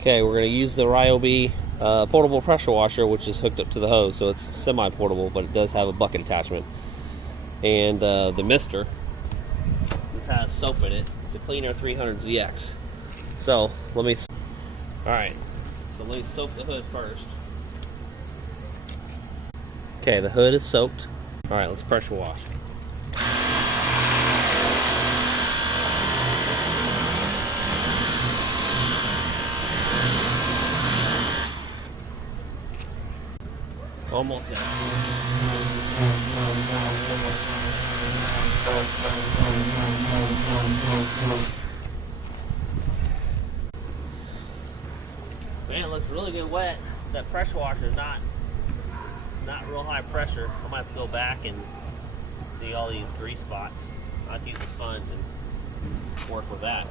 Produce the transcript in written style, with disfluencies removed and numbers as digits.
Okay, we're going to use the Ryobi portable pressure washer, which is hooked up to the hose, so it's semi-portable, but it does have a bucket attachment. And the mister, this has soap in it to clean our 300ZX. So let me, alright, so let me soak the hood first. Okay, the hood is soaked. Alright, let's pressure wash. Almost done. Man, it looks really good wet. That pressure washer is not real high pressure. I might have to go back and see all these grease spots. I'd use a sponge and work with that.